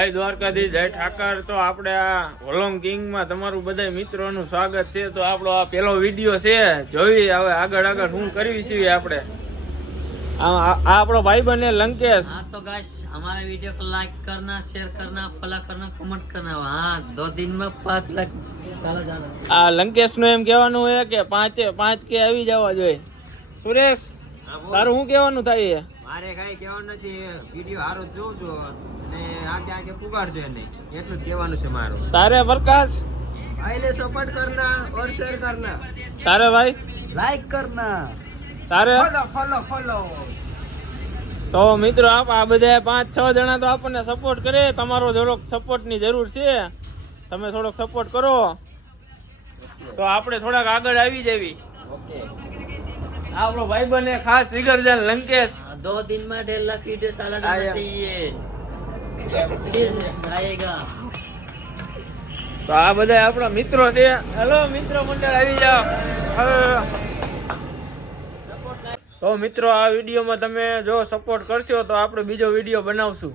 જય દ્વારકાધીશ, જય ઠાકર। તો આપણે આ હોલોંગ કિંગમાં તમારું બધા મિત્રોનું સ્વાગત છે। તો આપણો આ પહેલો વિડીયો છે, જોઈ હવે આગળ શું કરવી છે આપણે। આ આપણો ભાઈ બને લંકેશ। हाँ तो गाइस हमारे वीडियो को लाइक करना, शेयर करना, फॉलो करना, कमेंट करना। हाँ 2 दिन में 5 लाख चला जाना। આ લંકેશ નું એમ કહેવાનું છે કે 5 કે આવી જવા જોઈએ। સુરેશ તારું શું કહેવાનું થાય છે? મારે કઈ કહેવાનું નથી, વિડિયો હારો જોઉં છું અને આગે આગે પુગાડજો એને, એટલું જ કહેવાનું છે મારું। તારે પ્રકાશ, આઈને સપોર્ટ કરના और शेयर करना, તારે ભાઈ, लाइक करना, તારે फॉलो फॉलो। તો મિત્રો આ બધા 5-6 જણા તો આપણને સપોર્ટ કરે। તમારો થોડોક સપોર્ટ ની જરૂર છે, તમે થોડોક સપોર્ટ કરો તો આપણે થોડાક આગળ આવી જવી। ओके આપણો ભાઈ બને ખાસ વિગરજન લંકેશ। 2 दिन में 1.5 लाख वीडियो चला जाना चाहिए, फिर आएगा। તો આ બધા આપણા મિત્રો છે। હેલો મિત્રો મંડળ, આવી જાઓ। તો મિત્રો આ વિડીયોમાં તમે જો સપોર્ટ કરશો તો આપણે બીજો વિડીયો બનાવશું।